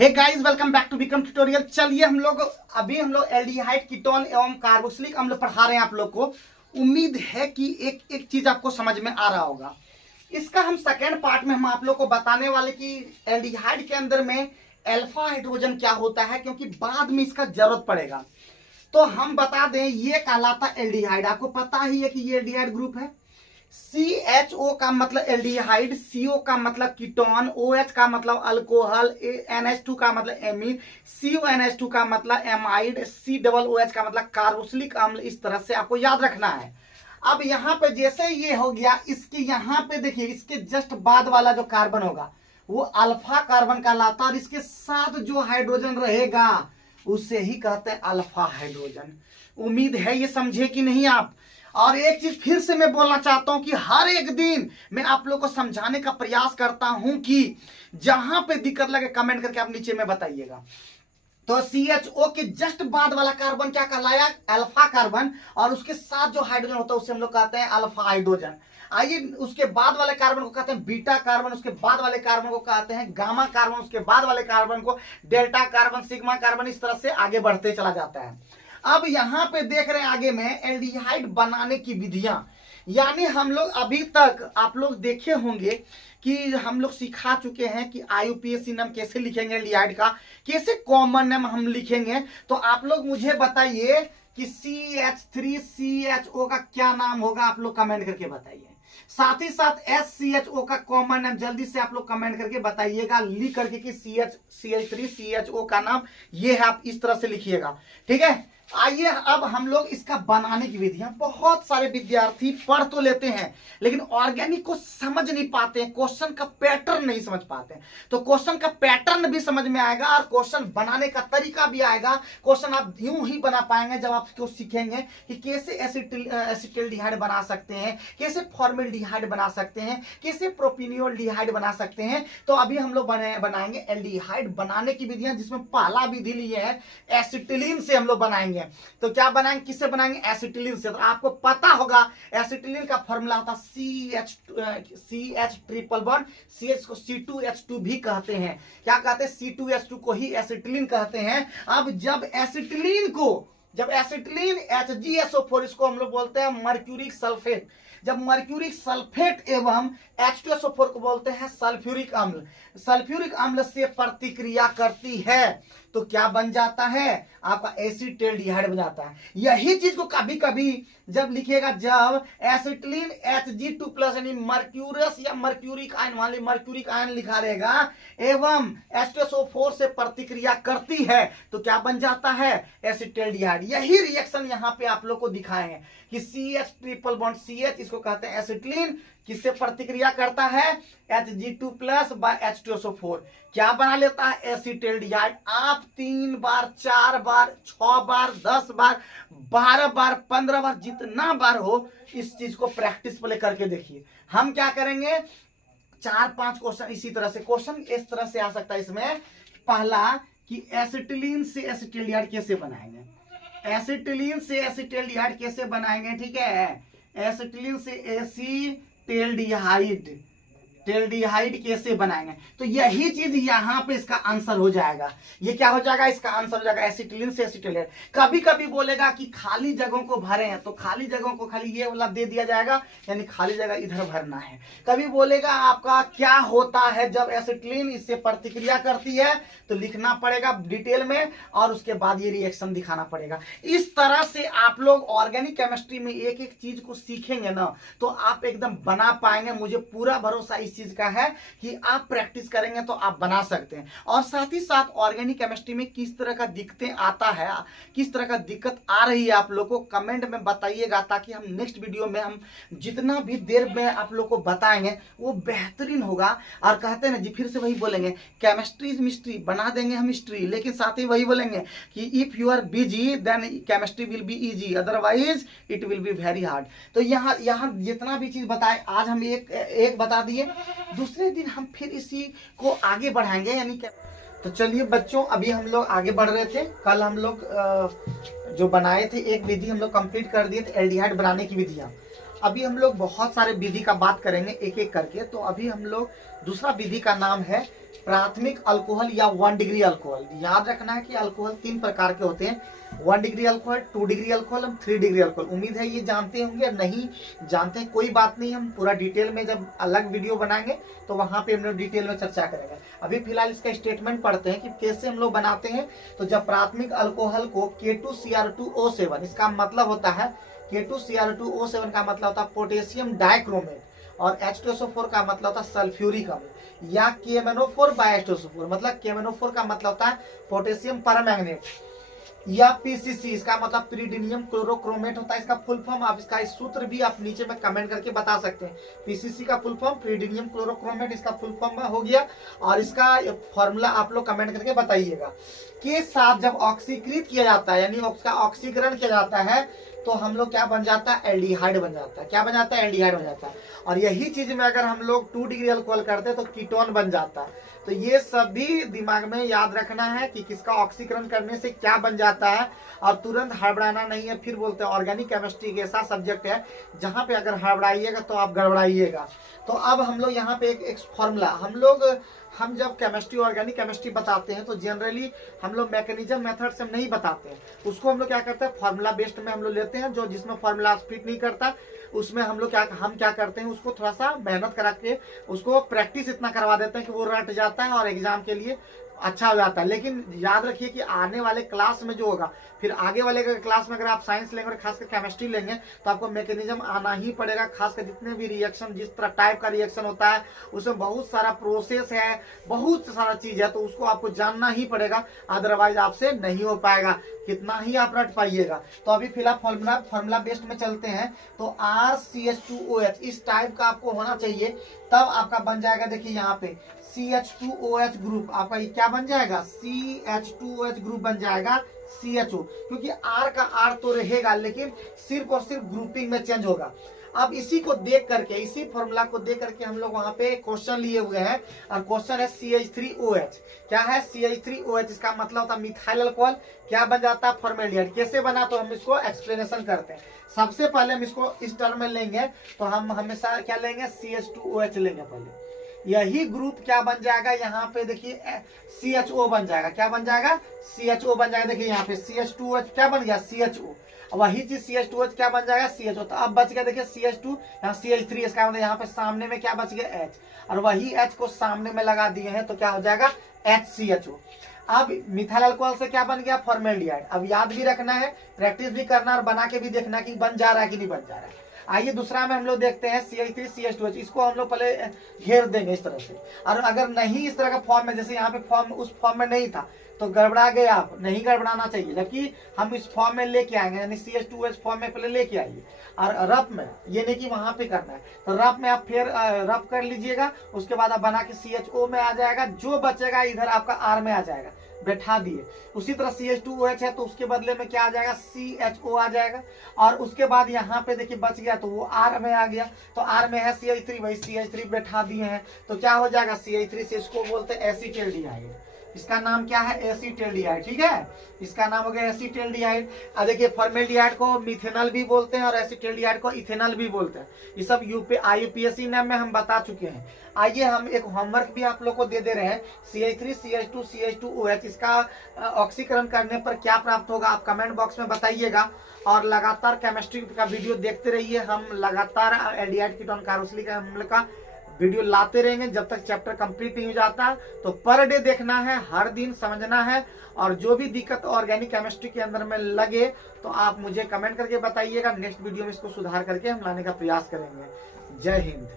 Hey guys, welcome back to Vikram tutorial. चलिए हम लोग एल्डिहाइड, कीटोन एवं कार्बोक्सिलिक अम्ल पढ़ा रहे हैं आप लोग को। उम्मीद है कि एक चीज आपको समझ में आ रहा होगा। इसका हम सेकेंड पार्ट में हम आप लोग को बताने वाले कि एल्डिहाइड के अंदर में अल्फा हाइड्रोजन क्या होता है, क्योंकि बाद में इसका जरूरत पड़ेगा। तो हम बता दें, ये कहलाता एल्डिहाइड। आपको पता ही है कि ये एल्डिहाइड ग्रुप है। CHO का मतलब एल्डिहाइड, CO का मतलब कीटोन, OH का मतलब अल्कोहल, NH2 का मतलब एमीन, CONH2 का मतलब एमाइड, COOH का मतलब कार्बोक्सिलिक अम्ल। इस तरह से आपको याद रखना है। अब यहाँ पे जैसे ये हो गया, इसके यहाँ पे देखिए, इसके जस्ट बाद वाला जो कार्बन होगा वो अल्फा कार्बन कहलाता है, और इसके साथ जो हाइड्रोजन रहेगा उसे ही कहते हैं अल्फा हाइड्रोजन। उम्मीद है ये समझे कि नहीं आप। और एक चीज फिर से मैं बोलना चाहता हूं कि हर एक दिन मैं आप लोगों को समझाने का प्रयास करता हूं कि जहां पे दिक्कत लगे कमेंट करके आप नीचे में बताइएगा। तो CHO के जस्ट बाद वाला कार्बन क्या कहलाया? Alpha carbon. और उसके साथ जो हाइड्रोजन होता है उसे हम लोग कहते हैं अल्फा हाइड्रोजन। आइए, उसके बाद वाले कार्बन को कहते हैं बीटा कार्बन, उसके बाद वाले कार्बन को कहते हैं गामा कार्बन, उसके बाद वाले कार्बन को डेल्टा कार्बन, सिग्मा कार्बन। इस तरह से आगे बढ़ते चला जाता है। अब यहाँ पे देख रहे हैं आगे में एल्डिहाइड बनाने की विधियां। यानी हम लोग अभी तक आप लोग देखे होंगे कि हम लोग सिखा चुके हैं कि IUPAC नाम कैसे लिखेंगे एल्डिहाइड का, कैसे कॉमन नेम हम लिखेंगे। तो आप लोग मुझे बताइए कि CH3CHO का क्या नाम होगा, आप लोग कमेंट करके बताइए। साथ ही साथ SCHO का कॉमन नेम जल्दी से आप लोग कमेंट करके बताइएगा, लिख करके कि CH3CHO का नाम ये है। आप इस तरह से लिखिएगा, ठीक है। आइए अब हम लोग इसका बनाने की विधियां। बहुत सारे विद्यार्थी पढ़ तो लेते हैं लेकिन ऑर्गेनिक को समझ नहीं पाते हैं, क्वेश्चन का पैटर्न नहीं समझ पाते हैं। तो क्वेश्चन का पैटर्न भी समझ में आएगा और क्वेश्चन बनाने का तरीका भी आएगा। क्वेश्चन आप यूं ही बना पाएंगे जब आप इसको सीखेंगे कि कैसे एसिटिल्डिहाइड बना सकते हैं, कैसे फॉर्मेल्डिहाइड बना सकते हैं, कैसे प्रोपिनियोल्डिहाइड बना सकते हैं। तो अभी हम लोग बनाएंगे एल्डिहाइड बनाने की विधियां, जिसमें पहला विधि लिए है एसिटिलीन से हम लोग बनाएंगे। तो क्या बनाएंगे, किससे बनाएंगे? एसिटिलीन से। तो आपको पता होगा एसिटिलीन का फॉर्मूला होता CH ट्रिपल बॉन्ड। CH को C2H2 भी कहते हैं। क्या कहते हैं? C2H2 को ही एसिटिलीन कहते हैं। अब जब एसिटिलीन HgSO4, इसको हम लोग बोलते हैं मर्क्यूरिक सल्फेट। जब मर्क्यूरिक सल्फेट एवं H2SO4 को बोलते हैं सल्फ्यूरिक अम्ल, सल्फ्यूरिक अम्ल से प्रतिक्रिया करती है तो क्या बन जाता है? आपका एसिटिल्डिहाइड बन जाता है। यही चीज को कभी कभी जब लिखिएगा, जब एसिटिलीन Hg2+ यानी मर्क्यूरस या मर्क्यूरिक आयन, मान लीजिए मर्क्यूरिक आयन लिखा रहेगा, एवं H2SO4 से प्रतिक्रिया करती है तो क्या बन जाता है? एसिटिल्डिहाइड। यही रिएक्शन यहाँ पे आप लोग को दिखाए हैं कि CH ट्रिपल बॉन्ड CH, इसको कहते हैं एसिटिलीन, किससे प्रतिक्रिया करता है? Hg2+ bye H2SO4। क्या बना लेता है? एसिटिल्डिहाइड। आप 3 बार, 4 बार, 6 बार, 10 बार, 12 बार, 15 बार, जितना बार हो इस चीज को प्रैक्टिस पहले करके देखिए। हम क्या करेंगे, 4-5 क्वेश्चन इसी तरह से, क्वेश्चन इस तरह से आ सकता है इसमें। पहला कि एसिटिलीन से एसिटिल्डिहाइड कैसे बनाएंगे, एसिटिलीन से एसिटिल्डिहाइड कैसे बनाएंगे, ठीक है। एसिटिलीन से एसिटिल्डिहाइड कैसे बनाएंगे, तो यही चीज यहाँ पे इसका आंसर हो जाएगा। ये क्या हो जाएगा? इसका आंसर हो जाएगा एसिटिलीन से एसिटिल्डिहाइड। कभी कभी बोलेगा कि खाली जगहों को भरे हैं, तो खाली जगहों को खाली ये वाला दे दिया जाएगा, यानी खाली जगह इधर भरना है। कभी बोलेगा आपका क्या होता है जब एसिटिलीन इससे प्रतिक्रिया करती है, तो लिखना पड़ेगा डिटेल में, और उसके बाद ये रिएक्शन दिखाना पड़ेगा। इस तरह से आप लोग ऑर्गेनिक केमिस्ट्री में एक एक चीज को सीखेंगे ना, तो आप एकदम बना पाएंगे। मुझे पूरा भरोसा इस चीज का है कि आप प्रैक्टिस करेंगे तो आप बना सकते हैं। और साथ ही साथ ऑर्गेनिक केमिस्ट्री में किस तरह का दिक्कतें आता है, किस तरह का दिक्कत आ रही है, आप लोग को कमेंट में बताइएगा, ताकि हम नेक्स्ट वीडियो में हम जितना भी देर में आप लोग को बताएंगे वो बेहतरीन होगा। और कहते हैं ना जी, फिर से वही बोलेंगे, केमिस्ट्री इज मिस्ट्री, बना देंगे हम हिस्ट्री, लेकिन साथ ही वही बोलेंगे कि if you are busy then chemistry will be easy, otherwise it will be very hard. तो यहाँ जितना भी चीज बताए, आज हम एक बता दिए, दूसरे दिन हम फिर इसी को आगे बढ़ाएंगे, यानी क्या। तो चलिए बच्चों, अभी हम लोग आगे बढ़ रहे थे। कल हम लोग जो बनाए थे एक विधि हम लोग कंप्लीट कर दिए थे, एल्डिहाइड बनाने की विधियां। अभी हम लोग बहुत सारे विधि का बात करेंगे एक एक करके। तो अभी हम लोग दूसरा विधि का नाम है प्राथमिक अल्कोहल या 1 डिग्री अल्कोहल। याद रखना है कि अल्कोहल 3 प्रकार के होते हैं, 1 डिग्री अल्कोहल, 2 डिग्री अल्कोहल और 3 डिग्री अल्कोहल। उम्मीद है ये जानते होंगे, नहीं जानते हैं कोई बात नहीं, हम पूरा डिटेल में जब अलग वीडियो बनाएंगे तो वहां पे हम लोग डिटेल में चर्चा करेंगे। अभी फिलहाल इसका स्टेटमेंट पढ़ते हैं कि कैसे हम लोग बनाते हैं। तो जब प्राथमिक अल्कोहल को K2Cr2O7, इसका मतलब होता है K2Cr2O7 का मतलब होता है पोटेशियम डाइक्रोमेट, और H2SO4 का मतलब होता है सल्फ्यूरिक अम्ल, या KMnO4 बाय H2SO4 मतलब KMnO4 का मतलब होता है पोटेशियम परमैंगनेट, या PCC इसका मतलब pyridinium क्लोरोक्रोमेट होता है। इसका फुल फॉर्म आप इसका इस सूत्र भी आप नीचे में कमेंट करके बता सकते हैं। PCC का फुल फॉर्म pyridinium क्लोरोक्रोमेट, इसका फुल फॉर्म हो गया, और इसका फॉर्मूला आप लोग कमेंट करके बताइएगा। के साथ जब ऑक्सीकृत किया जाता है, यानी उसका ऑक्सीकरण किया जाता है, तो हम लोग क्या बन जाता है, एल्डिहाइड बन जाता है। क्या बन जाता है, एल्डिहाइड बन जाता है। और यही चीज में अगर हम लोग 2 डिग्री अल्कोहल करते हैं तो कीटोन बन जाता है। तो ये सभी दिमाग में याद रखना है कि किसका ऑक्सीकरण करने से क्या बन जाता है, और तुरंत हड़बड़ाना नहीं है। फिर बोलते हैं ऑर्गेनिक केमिस्ट्री एक ऐसा सब्जेक्ट है जहाँ पे अगर हड़बड़ाइएगा तो आप गड़बड़ाइएगा। तो अब हम लोग यहाँ पे एक फॉर्मूला, हम जब केमिस्ट्री ऑर्गेनिक केमिस्ट्री बताते हैं तो जनरली हम लोग मैकेनिज्म मेथड से नहीं बताते हैं, उसको हम लोग क्या करते हैं फॉर्मूला बेस्ड में हम लोग लेते हैं। जो जिसमें फॉर्मूला फिट नहीं करता उसमें हम लोग क्या करते हैं, उसको थोड़ा सा मेहनत करा के उसको प्रैक्टिस इतना करवा देते हैं कि वो रट जाता है और एग्जाम के लिए अच्छा हो जाता है। लेकिन याद रखिए कि आने वाले क्लास में जो होगा, फिर आगे वाले क्लास में अगर आप साइंस लेंगे और खासकर केमिस्ट्री लेंगे तो आपको मैकेनिज्म आना ही पड़ेगा। खासकर जितने भी रिएक्शन, जिस तरह टाइप का रिएक्शन होता है उसमें बहुत सारा प्रोसेस है, बहुत सारा चीज है, तो उसको आपको जानना ही पड़ेगा, अदरवाइज आपसे नहीं हो पाएगा, कितना ही आप रट पाइएगा। तो अभी फिलहाल फॉर्मूला बेस्ड में चलते हैं। तो RCH2OH इस टाइप का आपको होना चाहिए, तब आपका बन जाएगा। देखिए यहाँ पे CH2OH ग्रुप आपका क्या बन जाएगा, CH2OH ग्रुप बन जाएगा CHO, क्योंकि R का R तो रहेगा लेकिन सिर्फ और सिर्फ ग्रुपिंग में चेंज होगा। अब इसी को देख करके, इसी फॉर्मूला को देख करके हम लोग वहां पे क्वेश्चन लिए हुए हैं, और क्वेश्चन है CH3OH। क्या है CH3OH, इसका मतलब होता है मिथाइल अल्कोहल, क्या बन जाता है फॉर्मेल्डिहाइड। कैसे बना, तो हम इसको एक्सप्लेनेशन करते हैं। सबसे पहले हम इसको इस टर्म में लेंगे, तो हम हमेशा क्या लेंगे, CH2OH लेंगे पहले। यही ग्रुप क्या बन जाएगा, यहाँ पे देखिए CHO बन जाएगा। क्या बन जाएगा, CHO बन जाएगा। देखिए यहाँ पे CH2OH क्या बन गया, CHO। वही चीज CH2OH क्या बन जाएगा, CHO। तो अब बच गया देखिए CH2, यहाँ CH3, इसका मतलब यहाँ पे सामने में क्या बच गया, H, और वही H को सामने में लगा दिए हैं तो क्या हो जाएगा, HCHO। अब मिथाइल अल्कोहल से क्या बन गया, फॉर्मेल्डिहाइड। अब याद भी रखना है, प्रैक्टिस भी करना और बना के भी देखना कि बन जा रहा है कि नहीं बन जा रहा है। आइए दूसरा में हम लोग देखते हैं CH3CH2H। इसको हम लोग पहले घेर देंगे इस तरह से, और अगर नहीं इस तरह का फॉर्म में, जैसे यहाँ पे फॉर्म उस फॉर्म में नहीं था तो गड़बड़ा गए आप, नहीं गड़बड़ाना चाहिए, जबकि हम इस फॉर्म में लेके आएंगे, यानी CH2H फॉर्म में पहले लेके आइए, और रफ में, ये नहीं कि वहां पे करना है। तो रफ में आप फिर रफ कर लीजिएगा, उसके बाद आप बना के CHO में आ जाएगा, जो बचेगा इधर आपका R में आ जाएगा, बैठा दिए। उसी तरह CH2OH है तो उसके बदले में क्या आ जाएगा, CHO आ जाएगा, और उसके बाद यहाँ पे देखिए बच गया तो वो R में आ गया। तो R में है CH3, वही CH3 बैठा दिए हैं, तो क्या हो जाएगा, CH3 से इसको बोलते हैं एसीटल्डिहाइड। इसका नाम क्या है, एसीटल्डिहाइड। ठीक है, इसका नाम हो गया एसीटल्डिहाइड। अब देखिए फॉर्मेल्डिहाइड को मिथेनॉल भी बोलते हैं और एसीटल्डिहाइड को इथेनॉल भी बोलते हैं। ये सब IUPAC नाम में हम बता चुके हैं। आइए हम एक होमवर्क भी आप लोग को दे रहे हैं, CH3CH2CH2OH, इसका ऑक्सीकरण करने पर क्या प्राप्त होगा, आप कमेंट बॉक्स में बताइएगा। और लगातार केमिस्ट्री का वीडियो देखते रहिए, हम लगातार एल्डिहाइड कीटोन कार्बोक्सिलिक अम्ल का वीडियो लाते रहेंगे जब तक चैप्टर कंप्लीट नहीं हो जाता। तो पर डे देखना है, हर दिन समझना है, और जो भी दिक्कत ऑर्गेनिक केमिस्ट्री के अंदर में लगे तो आप मुझे कमेंट करके बताइएगा। नेक्स्ट वीडियो में इसको सुधार करके हम लाने का प्रयास करेंगे। जय हिंद।